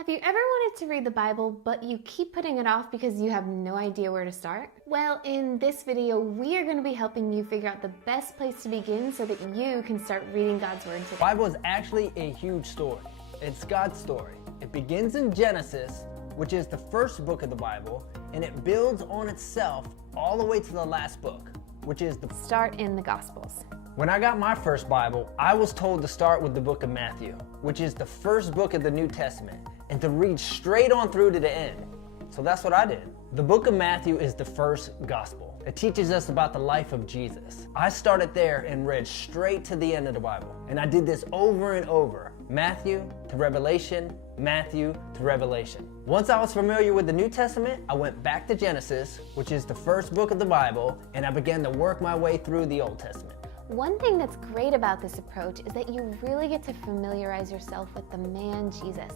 Have you ever wanted to read the Bible, but you keep putting it off because you have no idea where to start? Well, in this video, we are going to be helping you figure out the best place to begin so that you can start reading God's Word today. The Bible is actually a huge story. It's God's story. It begins in Genesis, which is the first book of the Bible, and it builds on itself all the way to the last book, which is the Start in the Gospels. When I got my first Bible, I was told to start with the book of Mathew, which is the first book of the New Testament, and to read straight on through to the end. So that's what I did. The book of Mathew is the first gospel. It teaches us about the life of Jesus. I started there and read straight to the end of the Bible. And I did this over and over. Matthew to Revelation, Matthew to Revelation. Once I was familiar with the New Testament, I went back to Genesis, which is the first book of the Bible, and I began to work my way through the Old Testament. One thing that's great about this approach is that you really get to familiarize yourself with the man Jesus.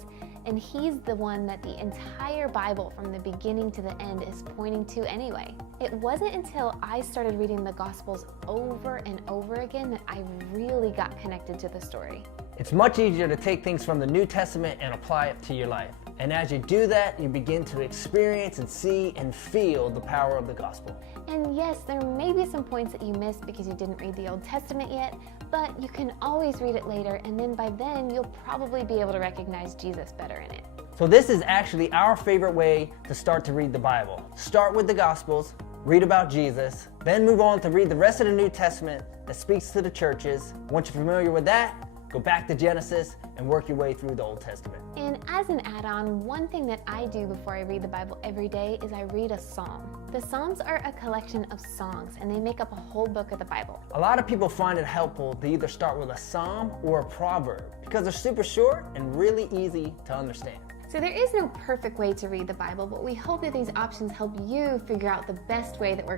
And he's the one that the entire Bible from the beginning to the end is pointing to anyway. It wasn't until I started reading the Gospels over and over again that I really got connected to the story. It's much easier to take things from the New Testament and apply it to your life. And as you do that, you begin to experience and see and feel the power of the gospel. And yes, there may be some points that you missed because you didn't read the Old Testament yet, but you can always read it later, and then by then you'll probably be able to recognize Jesus better in it. So this is actually our favorite way to start to read the Bible. Start with the Gospels, read about Jesus, then move on to read the rest of the New Testament that speaks to the churches. Once you're familiar with that, go back to Genesis and work your way through the Old Testament. And as an add-on, one thing that I do before I read the Bible every day is I read a psalm. The Psalms are a collection of songs, and they make up a whole book of the Bible. A lot of people find it helpful to either start with a psalm or a proverb because they're super short and really easy to understand. So there is no perfect way to read the Bible, but we hope that these options help you figure out the best way that works